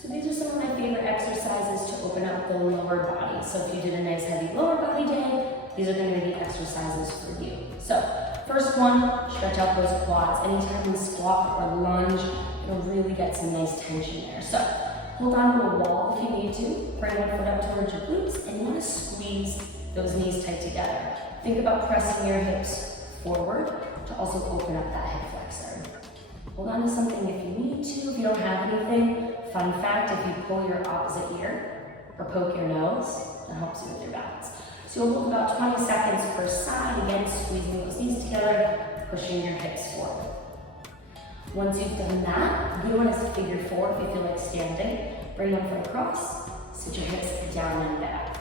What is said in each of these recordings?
So these are some of my favorite exercises to open up the lower body. So if you did a nice heavy lower body day, these are going to be the exercises for you. So first one, stretch out those quads. Anytime you squat or lunge, you'll really get some nice tension there. So hold on to a wall if you need to. Bring one foot up towards your glutes, and you want to squeeze those knees tight together. Think about pressing your hips forward to also open up that hip flexor. Hold on to something if you need to. If you don't have anything, fun fact, if you pull your opposite ear or poke your nose, that helps you with your balance. So you'll hold about 20 seconds per side, again, squeezing those knees together, pushing your hips forward. Once you've done that, you want to figure four if you feel like standing. Bring one foot across, sit your hips down and back.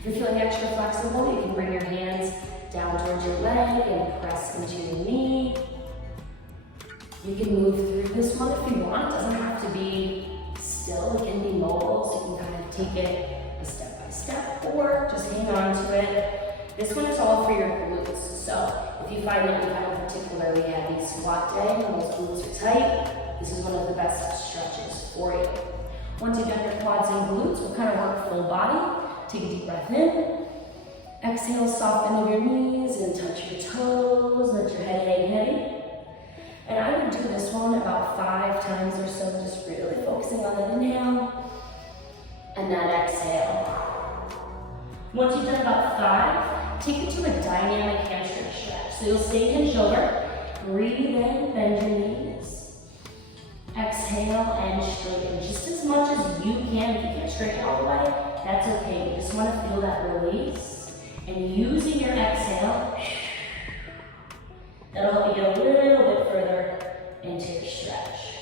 If you're feeling extra flexible, you can bring your hands down towards your leg and press into your knee. You can move through this one if you want. It doesn't have to be still, it can be mobile, so you can kind of take it a step by step, or just hang on to it. This one is all for your glutes. So if you find that you have a particularly heavy squat day and those glutes are tight, this is one of the best stretches for you. Once you've done your quads and glutes, we'll kind of work full body. Take a deep breath in. Exhale, soften your knees and touch your toes. Let your head hang heavy. And I would do this one about 5 times or so, just really focusing on that inhale and that exhale. Once you've done about 5, take it to a dynamic hamstring stretch. So you'll stay hinged over, breathe in, bend your knees. Exhale and straighten just as much as you can. If you can't straighten all the way, that's okay. You just want to feel that release. And using your exhale, that'll help you get a little bit further into your stretch.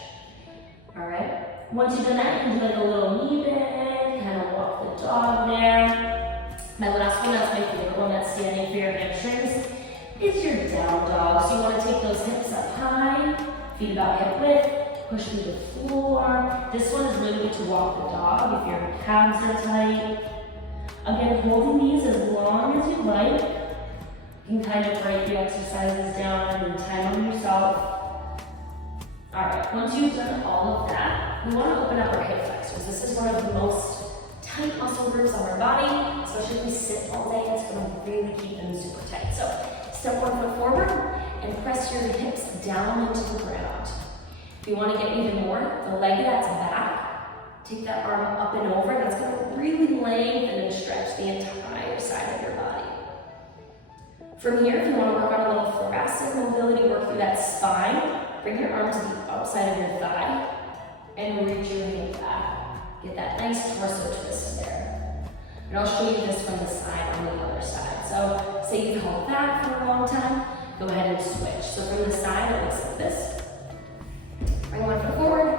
All right. Once you've done that, you can do like a little knee bend, kind of walk the dog there. My last one, that's my favorite one, that's standing for your hamstrings, is your down dog. So you want to take those hips up high, feet about hip width, push through the floor. This one is really good to walk the dog if your calves are tight. Again, holding these as long as you like. You can kind of break the exercises down and time on yourself. All right, once you've done all of that, we want to open up our hip flexors. This is one of the most tight muscle groups on our body, especially if we sit all day. It's going to really keep them super tight. So step one foot forward and press your hips down into the ground. If you want to get even more, the leg that's back, take that arm up and over. That's going to really lengthen and stretch the entire side of your body. From here, if you want to work on a little thoracic mobility, work through that spine, bring your arm to the outside of your thigh and reach your hand back. Get that nice torso twist there. And I'll show you this from the side on the other side. So say you've held back for a long time, go ahead and switch. So from the side, it looks like this. Bring one foot forward,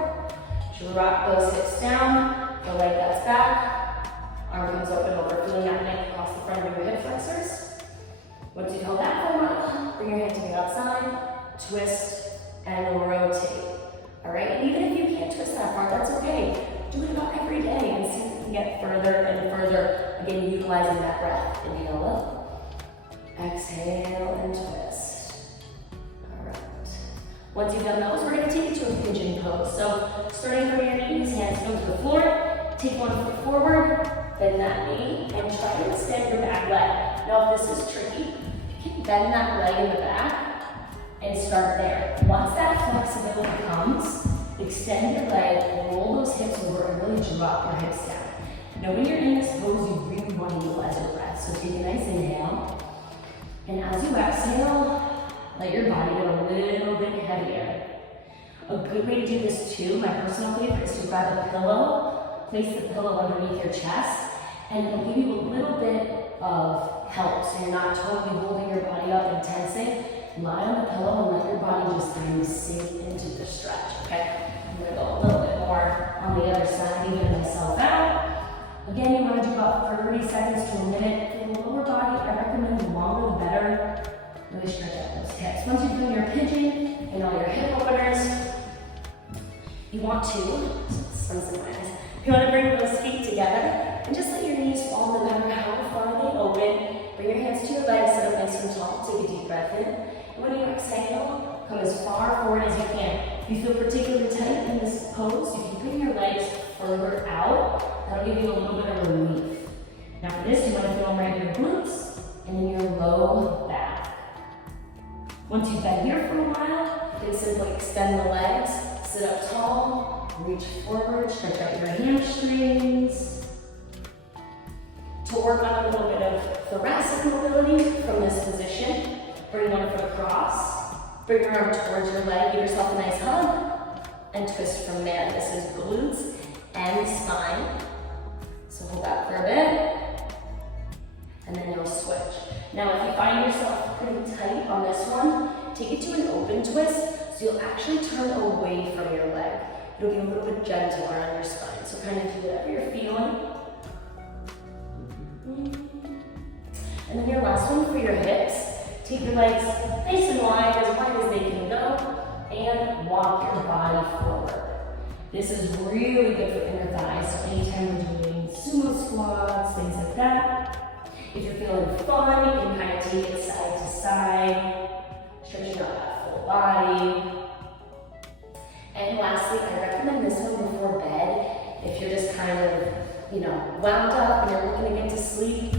drop those hips down, the leg that's back, arm comes open over, feeling that length across the front of your hip flexors. Once you've held that for a while, bring your hand to the outside, twist, and rotate. All right, and even if you can't twist that far, that's okay. Do it about every day and see if you can get further and further, again, utilizing that breath. Inhale up, exhale, and twist. Once you've done those, we're going to take it to a pigeon pose. So starting from your knees, hands go to the floor, take one foot forward, bend that knee, and try to extend your back leg. Now if this is tricky, you can bend that leg in the back and start there. Once that flexibility comes, extend your leg, roll those hips over, and really drop your hips down. Now when you're in this pose, you really want to utilize your breath. So take a nice inhale, and as you exhale, let your body get a little bit heavier. A good way to do this too, my personal favorite, is to grab a pillow, place the pillow underneath your chest, and it'll give you a little bit of help so you're not totally holding your body up and tensing. Lie on the pillow and let your body just kind of sink into the stretch, okay? I'm gonna go a little bit more on the other side, even myself out. Again, you wanna do about 30 seconds to a minute. For the lower body, I recommend the longer the better. Really stretch out those hips. Once you've done your pigeon and all your hip openers, you want to, you want to bring those feet together and just let your knees fall no matter how far they open. Bring your hands to your legs, sit up nice and tall. Take a deep breath in. And when you come as far forward as you can. If you feel particularly tight in this pose, you can bring your legs further out. That'll give you a little bit of relief. Now for this, you want to feel them right in your glutes and in your low back. Once you've been here for a while, you can simply extend the legs, sit up tall, reach forward, stretch out your hamstrings. To work on a little bit of thoracic mobility from this position, bring one foot across, bring your arm towards your leg, give yourself a nice hug, and twist from there. This is glutes and spine. So hold that for a bit, and then you'll switch. Now if you find yourself pretty tight on this one, take it to an open twist, so you'll actually turn away from your leg. It'll be a little bit gentler on your spine, so kind of do whatever you're feeling. And then your last one for your hips, take your legs nice and wide as they can go, and walk your body forward. This is really good for inner thighs, so anytime we're doing sumo squats, things like that. If you're feeling fun, you can kind of take it side to side, stretching out that full body. And lastly, I recommend this one before bed. If you're just kind of, wound up and you're looking to get to sleep,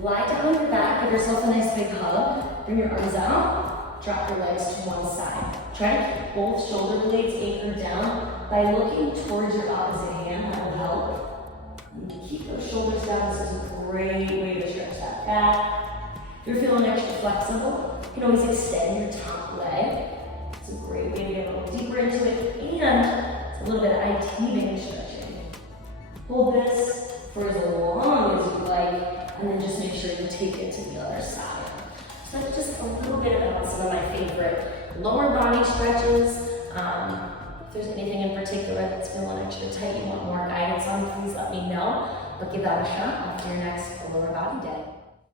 lie down on your back, give yourself a nice big hug, bring your arms out, drop your legs to one side. Try to keep both shoulder blades anchored down by looking towards your opposite hand. That will help. And keep those shoulders down. This is a great way to stretch that back. If you're feeling extra flexible, you can always extend your top leg. It's a great way to get a little deeper into it, and it's a little bit of IT band stretching. Hold this for as long as you like, and then just make sure you take it to the other side. So that's just a little bit about some of my favorite lower body stretches. If there's anything in particular that's feeling extra tight you want more guidance on, please let me know. But give that a shot after your next lower body day.